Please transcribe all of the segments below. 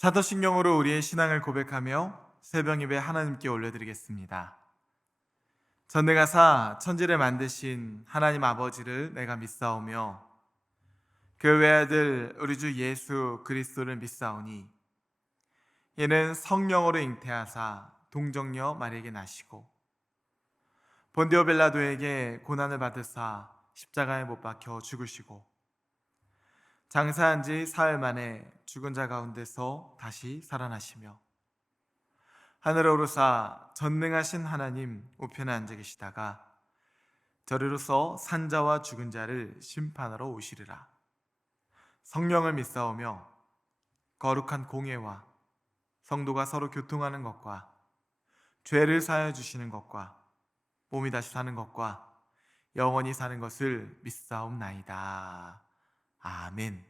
사도신경으로 우리의 신앙을 고백하며 새벽 예배 하나님께 올려드리겠습니다. 전능하사 천지를 만드신 하나님 아버지를 내가 믿사오며 그 외아들 우리 주 예수 그리스도를 믿사오니 이는 성령으로 잉태하사 동정녀 마리에게 나시고 본디오 빌라도에게 고난을 받으사 십자가에 못 박혀 죽으시고 장사한 지 사흘 만에 죽은 자 가운데서 다시 살아나시며 하늘에 오르사 전능하신 하나님 우편에 앉아 계시다가 저리로서 산자와 죽은 자를 심판하러 오시리라. 성령을 믿사오며 거룩한 공예와 성도가 서로 교통하는 것과 죄를 사하여 주시는 것과 몸이 다시 사는 것과 영원히 사는 것을 믿사옵나이다. 아멘.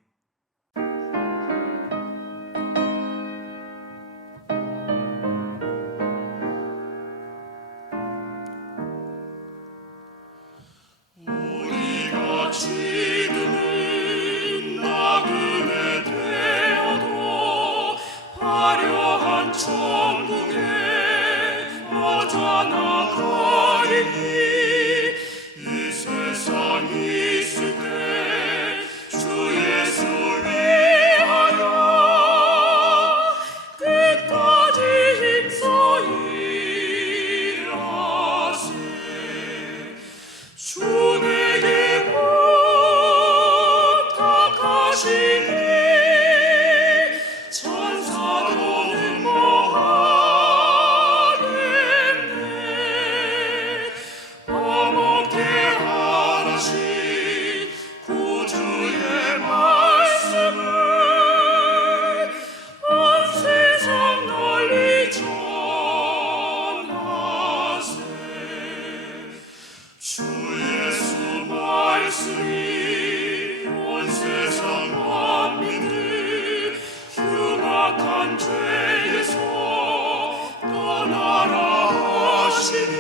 우리가 지금은 나그네 되어도 화려한 천국에 맞아 나가리니 이 세상 있을 때 주 예수 위하여 끝까지 힘써 일하세. 주 내게 부탁하시니 천사도 음모하겠네. 어목게 하라신 구주의 말씀을 온 세상 널리 전하세. 주 예수 말씀이 온 세상 만민을 흉악한 죄에서 떠나라 하시니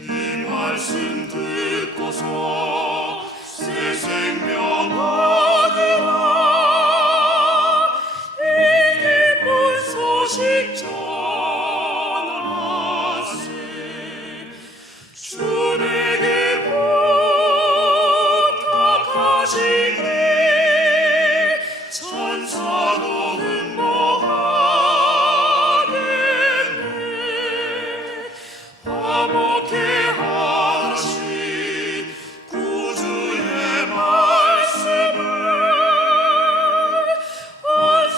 이 말씀 듣고서 새 생명 얻으라. 이 기쁜 소식 전하세. 주 내게 부탁하시니 천사도 음모하겠네. 화목케 하신 구주의 말씀을 온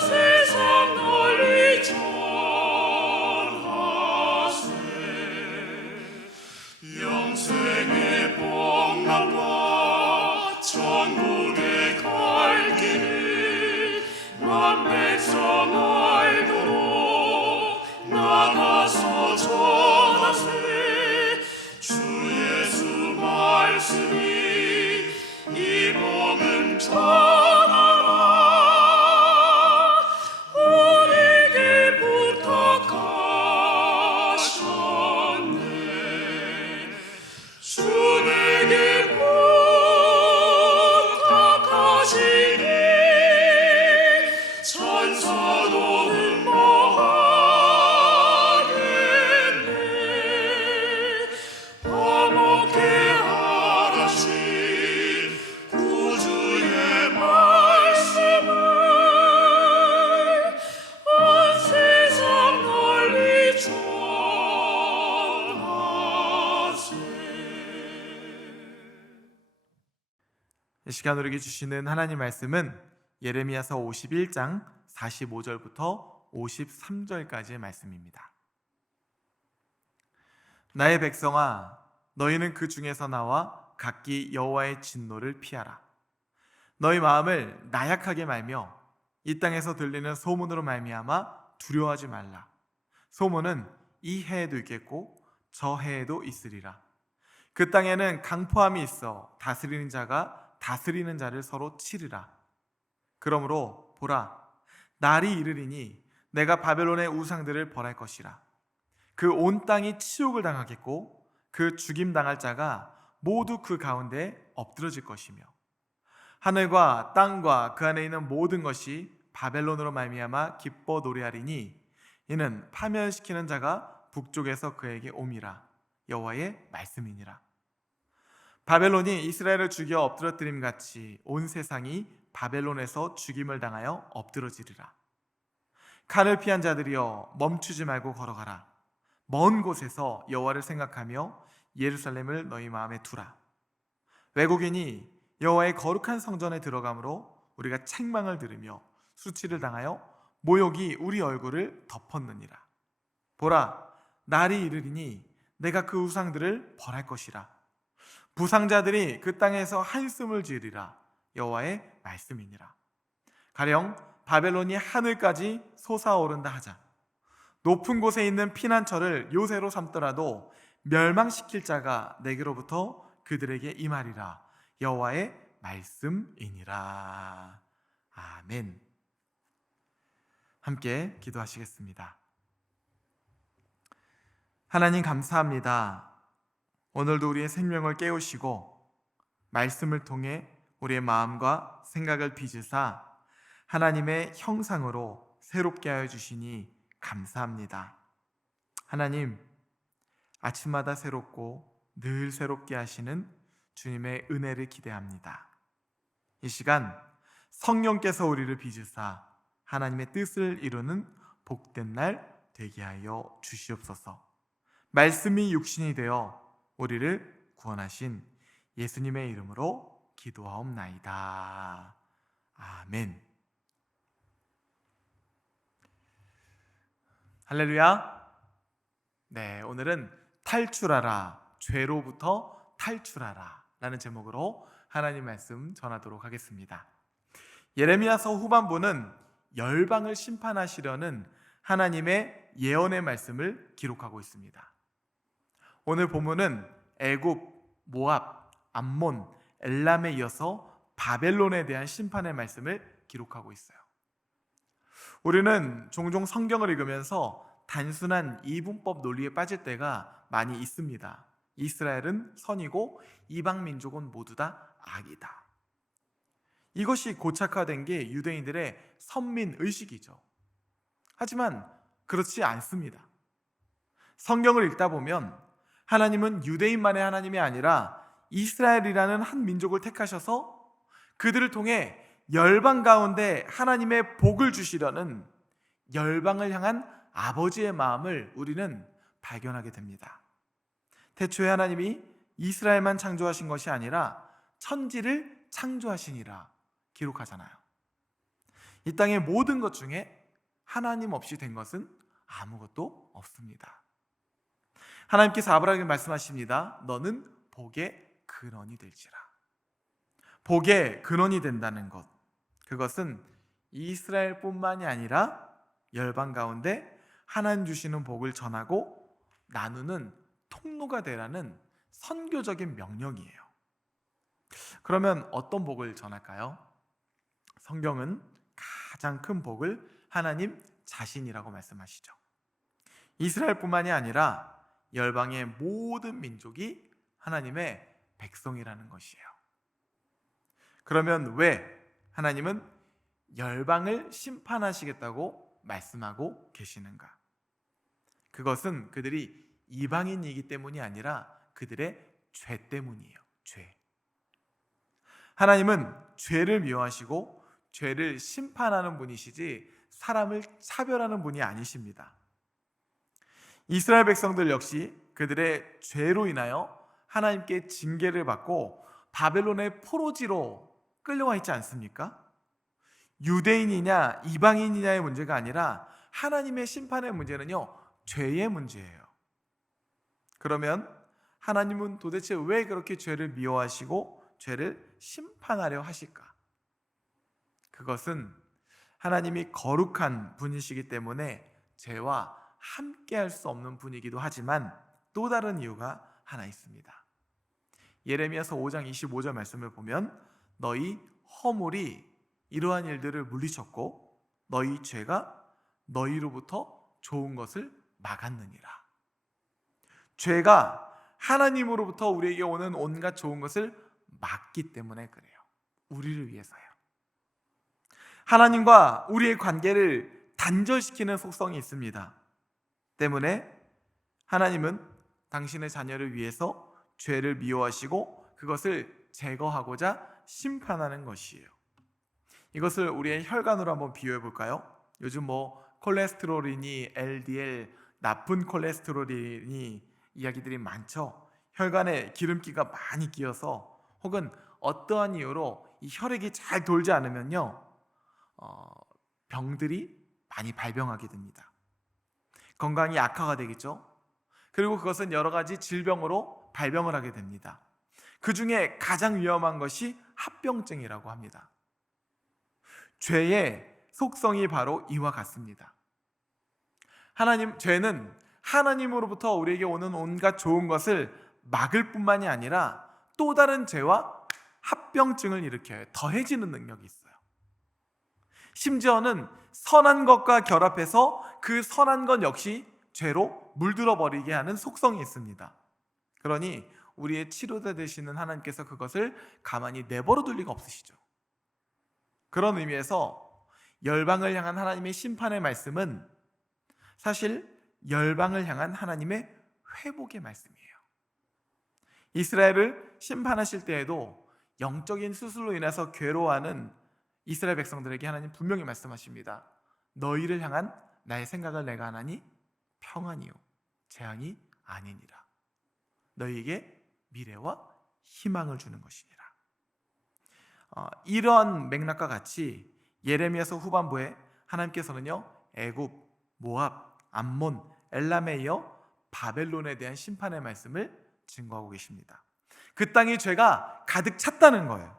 세상 널리 전하세. 영생의 복락과 천국에 갈 길을 만백성 알도록 나가서 전하세. 주 예수 말씀이 이 복음 전하라. 우리에게 부탁하셨네. 주 내게 부탁하시니 천사도 음모하겠네. 화목케 하라신 구주의 말씀을 온 세상 널리 전하세. 이 시간 우리에게 주시는 하나님 말씀은 예레미야서 51장 45절부터 53절까지의 말씀입니다. 나의 백성아, 너희는 그 중에서 나와 각기 여호와의 진노를 피하라. 너희 마음을 나약하게 말며 이 땅에서 들리는 소문으로 말미암아 두려워하지 말라. 소문은 이 해에도 있겠고 저 해에도 있으리라. 그 땅에는 강포함이 있어 다스리는 자가 다스리는 자를 서로 치르라. 그러므로 보라, 날이 이르리니 내가 바벨론의 우상들을 벌할 것이라. 그 온 땅이 치욕을 당하겠고 그 죽임 당할 자가 모두 그 가운데 엎드러질 것이며 하늘과 땅과 그 안에 있는 모든 것이 바벨론으로 말미암아 기뻐 노래하리니 이는 파멸시키는 자가 북쪽에서 그에게 옴이라. 여호와의 말씀이니라. 바벨론이 이스라엘을 죽여 엎드러뜨림 같이 온 세상이 바벨론에서 죽임을 당하여 엎드러지리라. 칼을 피한 자들이여 멈추지 말고 걸어가라. 먼 곳에서 여호와를 생각하며 예루살렘을 너희 마음에 두라. 외국인이 여호와의 거룩한 성전에 들어가므로 우리가 책망을 들으며 수치를 당하여 모욕이 우리 얼굴을 덮었느니라. 보라, 날이 이르리니 내가 그 우상들을 벌할 것이라. 부상자들이 그 땅에서 한숨을 지으리라. 여호와의 말씀이니라. 가령 바벨론이 하늘까지 솟아오른다 하자. 높은 곳에 있는 피난처를 요새로 삼더라도 멸망시킬 자가 내게로부터 그들에게 임하리라. 여호와의 말씀이니라. 아멘. 함께 기도하시겠습니다. 하나님 감사합니다. 오늘도 우리의 생명을 깨우시고 말씀을 통해 우리의 마음과 생각을 빚으사 하나님의 형상으로 새롭게 하여 주시니 감사합니다. 하나님, 아침마다 새롭고 늘 새롭게 하시는 주님의 은혜를 기대합니다. 이 시간 성령께서 우리를 빚으사 하나님의 뜻을 이루는 복된 날 되게 하여 주시옵소서. 말씀이 육신이 되어 우리를 구원하신 예수님의 이름으로 기도하옵나이다. 아멘. 할렐루야. 네, 오늘은 탈출하라, 죄로부터 탈출하라 라는 제목으로 하나님 말씀 전하도록 하겠습니다. 예레미야서 후반부는 열방을 심판하시려는 하나님의 예언의 말씀을 기록하고 있습니다. 오늘 본문은 애굽, 모압, 암몬, 엘람에 이어서 바벨론에 대한 심판의 말씀을 기록하고 있어요. 우리는 종종 성경을 읽으면서 단순한 이분법 논리에 빠질 때가 많이 있습니다. 이스라엘은 선이고 이방 민족은 모두 다 악이다. 이것이 고착화된 게 유대인들의 선민 의식이죠. 하지만 그렇지 않습니다. 성경을 읽다 보면 하나님은 유대인만의 하나님이 아니라 이스라엘이라는 한 민족을 택하셔서 그들을 통해 열방 가운데 하나님의 복을 주시려는 열방을 향한 아버지의 마음을 우리는 발견하게 됩니다. 태초에 하나님이 이스라엘만 창조하신 것이 아니라 천지를 창조하시니라 기록하잖아요. 이 땅의 모든 것 중에 하나님 없이 된 것은 아무것도 없습니다. 하나님께서 아브라함에게 말씀하십니다. 너는 복의 근원이 될지라. 복의 근원이 된다는 것, 그것은 이스라엘뿐만이 아니라 열방 가운데 하나님 주시는 복을 전하고 나누는 통로가 되라는 선교적인 명령이에요. 그러면 어떤 복을 전할까요? 성경은 가장 큰 복을 하나님 자신이라고 말씀하시죠. 이스라엘뿐만이 아니라 열방의 모든 민족이 하나님의 백성이라는 것이에요. 그러면 왜 하나님은 열방을 심판하시겠다고 말씀하고 계시는가? 그것은 그들이 이방인이기 때문이 아니라 그들의 죄 때문이에요. 죄. 하나님은 죄를 미워하시고 죄를 심판하는 분이시지 사람을 차별하는 분이 아니십니다. 이스라엘 백성들 역시 그들의 죄로 인하여 하나님께 징계를 받고 바벨론의 포로지로 끌려와 있지 않습니까? 유대인이냐 이방인이냐의 문제가 아니라 하나님의 심판의 문제는요, 죄의 문제예요. 그러면 하나님은 도대체 왜 그렇게 죄를 미워하시고 죄를 심판하려 하실까? 그것은 하나님이 거룩한 분이시기 때문에 죄와 함께할 수 없는 분이기도 하지만 또 다른 이유가 하나 있습니다. 예레미야서 5장 25절 말씀을 보면 너희 허물이 이러한 일들을 물리쳤고 너희 죄가 너희로부터 좋은 것을 막았느니라. 죄가 하나님으로부터 우리에게 오는 온갖 좋은 것을 막기 때문에 그래요. 우리를 위해서요. 하나님과 우리의 관계를 단절시키는 속성이 있습니다. 때문에 하나님은 당신의 자녀를 위해서 죄를 미워하시고 그것을 제거하고자 심판하는 것이에요. 이것을 우리의 혈관으로 한번 비유해 볼까요? 요즘 콜레스테롤이니 LDL, 나쁜 콜레스테롤이니 이야기들이 많죠. 혈관에 기름기가 많이 끼어서 혹은 어떠한 이유로 이 혈액이 잘 돌지 않으면요, 병들이 많이 발병하게 됩니다. 건강이 악화가 되겠죠. 그리고 그것은 여러 가지 질병으로 발병을 하게 됩니다. 그 중에 가장 위험한 것이 합병증이라고 합니다. 죄의 속성이 바로 이와 같습니다. 죄는 하나님으로부터 우리에게 오는 온갖 좋은 것을 막을 뿐만이 아니라 또 다른 죄와 합병증을 일으켜요. 더해지는 능력이 있어요. 심지어는 선한 것과 결합해서 그 선한 것 역시 죄로 물들어 버리게 하는 속성이 있습니다. 그러니 우리의 치료자 되시는 하나님께서 그것을 가만히 내버려 둘 리가 없으시죠. 그런 의미에서 열방을 향한 하나님의 심판의 말씀은 사실 열방을 향한 하나님의 회복의 말씀이에요. 이스라엘을 심판하실 때에도 영적인 수술로 인해서 괴로워하는 이스라엘 백성들에게 하나님 분명히 말씀하십니다. 너희를 향한 나의 생각을 내가 하나니 평안이요 재앙이 아니니라. 너희에게 미래와 희망을 주는 것이니라. 이러한 맥락과 같이 예레미야서 후반부에 하나님께서는요, 애굽, 모압, 암몬, 엘람에 이어 바벨론에 대한 심판의 말씀을 증거하고 계십니다. 그 땅이 죄가 가득 찼다는 거예요.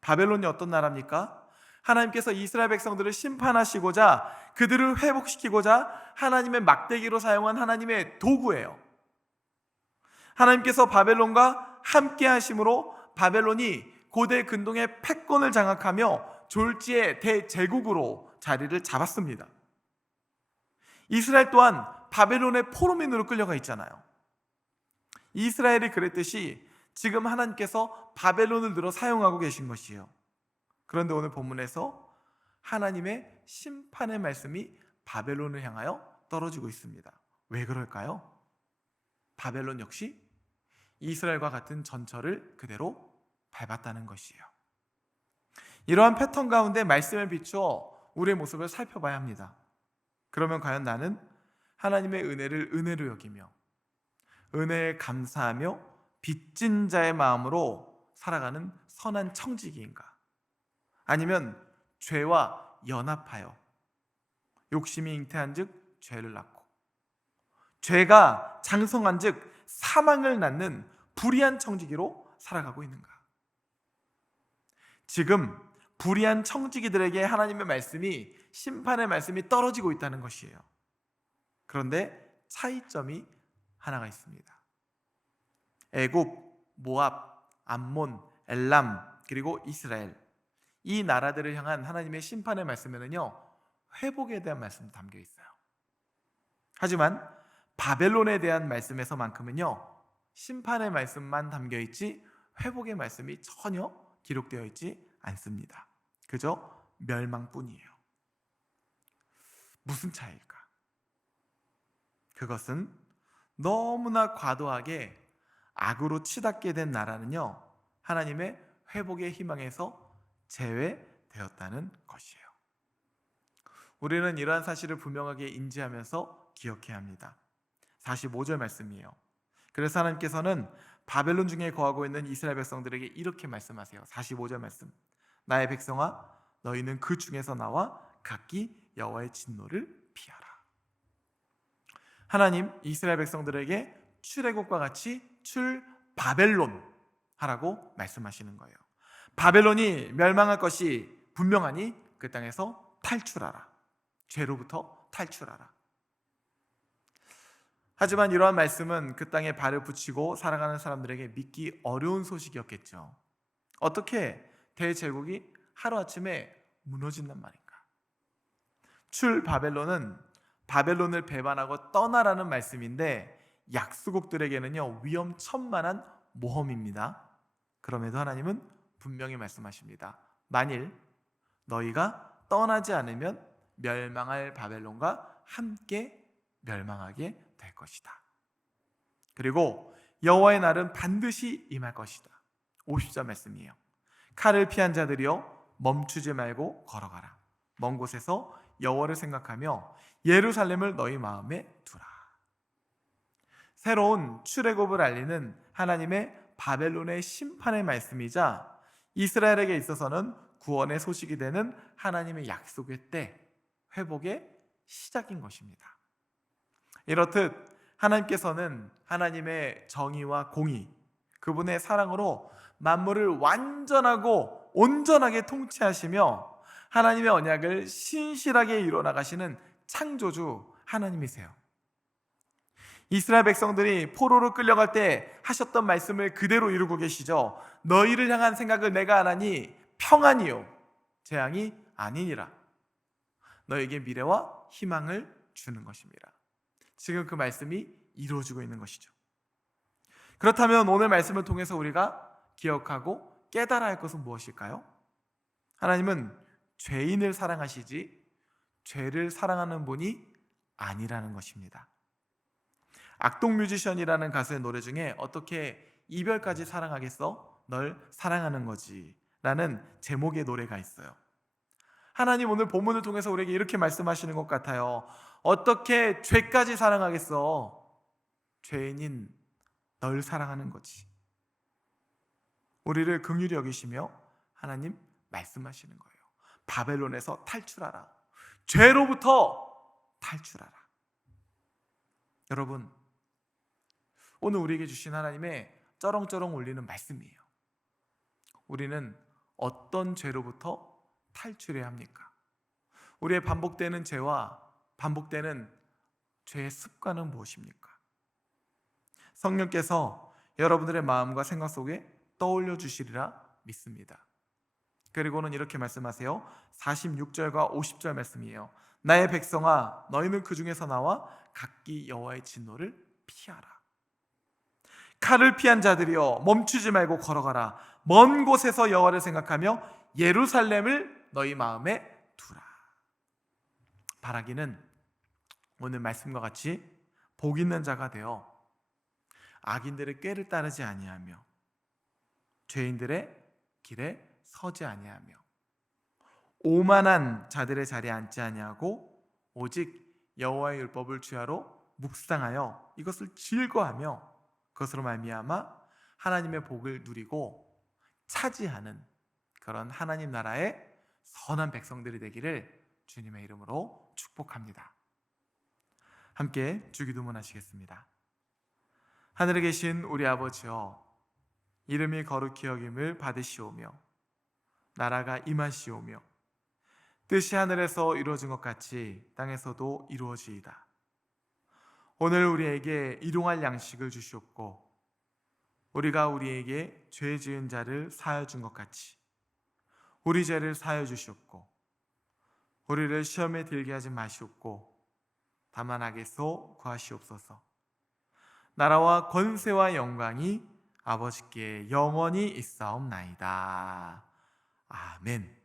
바벨론이 어떤 나라입니까? 하나님께서 이스라엘 백성들을 심판하시고자 그들을 회복시키고자 하나님의 막대기로 사용한 하나님의 도구예요. 하나님께서 바벨론과 함께 하심으로 바벨론이 고대 근동의 패권을 장악하며 졸지의 대제국으로 자리를 잡았습니다. 이스라엘 또한 바벨론의 포로민으로 끌려가 있잖아요. 이스라엘이 그랬듯이 지금 하나님께서 바벨론을 들어 사용하고 계신 것이에요. 그런데 오늘 본문에서 하나님의 심판의 말씀이 바벨론을 향하여 떨어지고 있습니다. 왜 그럴까요? 바벨론 역시 이스라엘과 같은 전철을 그대로 밟았다는 것이에요. 이러한 패턴 가운데 말씀에 비추어 우리의 모습을 살펴봐야 합니다. 그러면 과연 나는 하나님의 은혜를 은혜로 여기며 은혜에 감사하며 빚진 자의 마음으로 살아가는 선한 청지기인가? 아니면 죄와 연합하여 욕심이 잉태한 즉 죄를 낳고 죄가 장성한 즉 사망을 낳는 불의한 청지기로 살아가고 있는가? 지금 불의한 청지기들에게 하나님의 말씀이, 심판의 말씀이 떨어지고 있다는 것이에요. 그런데 차이점이 하나가 있습니다. 애굽, 모압, 암몬, 엘람, 그리고 이스라엘, 이 나라들을 향한 하나님의 심판의 말씀에는요, 회복에 대한 말씀이 담겨 있어요. 하지만 바벨론에 대한 말씀에서만큼은요, 심판의 말씀만 담겨 있지 회복의 말씀이 전혀 기록되어 있지 않습니다. 그저 멸망뿐이에요. 무슨 차이일까? 그것은 너무나 과도하게 악으로 치닫게 된 나라는요, 하나님의 회복의 희망에서 제외되었다는 것이에요. 우리는 이러한 사실을 분명하게 인지하면서 기억해야 합니다. 45절 말씀이에요. 그래서 하나님께서는 바벨론 중에 거하고 있는 이스라엘 백성들에게 이렇게 말씀하세요. 45절 말씀. 나의 백성아, 너희는 그 중에서 나와 각기 여호와의 진노를 피하라. 하나님 이스라엘 백성들에게 출애굽과 같이 출바벨론 하라고 말씀하시는 거예요. 바벨론이 멸망할 것이 분명하니 그 땅에서 탈출하라. 죄로부터 탈출하라. 하지만 이러한 말씀은 그 땅에 발을 붙이고 살아가는 사람들에게 믿기 어려운 소식이었겠죠. 어떻게 대제국이 하루아침에 무너진단 말인가? 출바벨론은 바벨론을 배반하고 떠나라는 말씀인데 약수국들에게는요, 위험천만한 모험입니다. 그럼에도 하나님은 분명히 말씀하십니다. 만일 너희가 떠나지 않으면 멸망할 바벨론과 함께 멸망하게 될 것이다. 그리고 여호와의 날은 반드시 임할 것이다. 50절 말씀이에요. 칼을 피한 자들이여 멈추지 말고 걸어가라. 먼 곳에서 여호와를 생각하며 예루살렘을 너희 마음에 두라. 새로운 출애굽을 알리는 하나님의 바벨론의 심판의 말씀이자 이스라엘에게 있어서는 구원의 소식이 되는 하나님의 약속의 때, 회복의 시작인 것입니다. 이렇듯 하나님께서는 하나님의 정의와 공의, 그분의 사랑으로 만물을 완전하고 온전하게 통치하시며 하나님의 언약을 신실하게 이뤄나가시는 창조주 하나님이세요. 이스라엘 백성들이 포로로 끌려갈 때 하셨던 말씀을 그대로 이루고 계시죠. 너희를 향한 생각을 내가 하나니 평안이요 재앙이 아니니라. 너에게 미래와 희망을 주는 것입니다. 지금 그 말씀이 이루어지고 있는 것이죠. 그렇다면 오늘 말씀을 통해서 우리가 기억하고 깨달아야 할 것은 무엇일까요? 하나님은 죄인을 사랑하시지 죄를 사랑하는 분이 아니라는 것입니다. 악동 뮤지션이라는 가수의 노래 중에 어떻게 이별까지 사랑하겠어? 널 사랑하는 거지 라는 제목의 노래가 있어요. 하나님 오늘 본문을 통해서 우리에게 이렇게 말씀하시는 것 같아요. 어떻게 죄까지 사랑하겠어? 죄인인 널 사랑하는 거지. 우리를 긍휼히 여기시며 하나님 말씀하시는 거예요. 바벨론에서 탈출하라. 죄로부터 탈출하라. 여러분, 오늘 우리에게 주신 하나님의 쩌렁쩌렁 울리는 말씀이에요. 우리는 어떤 죄로부터 탈출해야 합니까? 우리의 반복되는 죄와 반복되는 죄의 습관은 무엇입니까? 성령께서 여러분들의 마음과 생각 속에 떠올려 주시리라 믿습니다. 그리고는 이렇게 말씀하세요. 46절과 50절 말씀이에요. 나의 백성아, 너희는 그 중에서 나와 각기 여호와의 진노를 피하라. 칼을 피한 자들이여 멈추지 말고 걸어가라. 먼 곳에서 여호와를 생각하며 예루살렘을 너희 마음에 두라. 바라기는 오늘 말씀과 같이 복 있는 자가 되어 악인들의 꾀를 따르지 아니하며 죄인들의 길에 서지 아니하며 오만한 자들의 자리에 앉지 아니하고 오직 여호와의 율법을 주야로 묵상하여 이것을 즐거하며 그것으로 말미암아 하나님의 복을 누리고 차지하는 그런 하나님 나라의 선한 백성들이 되기를 주님의 이름으로 축복합니다. 함께 주기도문 하시겠습니다. 하늘에 계신 우리 아버지여, 이름이 거룩히 여김을 받으시오며 나라가 임하시오며 뜻이 하늘에서 이루어진 것 같이 땅에서도 이루어지이다. 오늘 우리에게 일용할 양식을 주시옵고 우리가 우리에게 죄 지은 자를 사하여 준 것 같이 우리 죄를 사하여 주시옵고 우리를 시험에 들게 하지 마시옵고 다만 악에서 구하시옵소서. 나라와 권세와 영광이 아버지께 영원히 있사옵나이다. 아멘.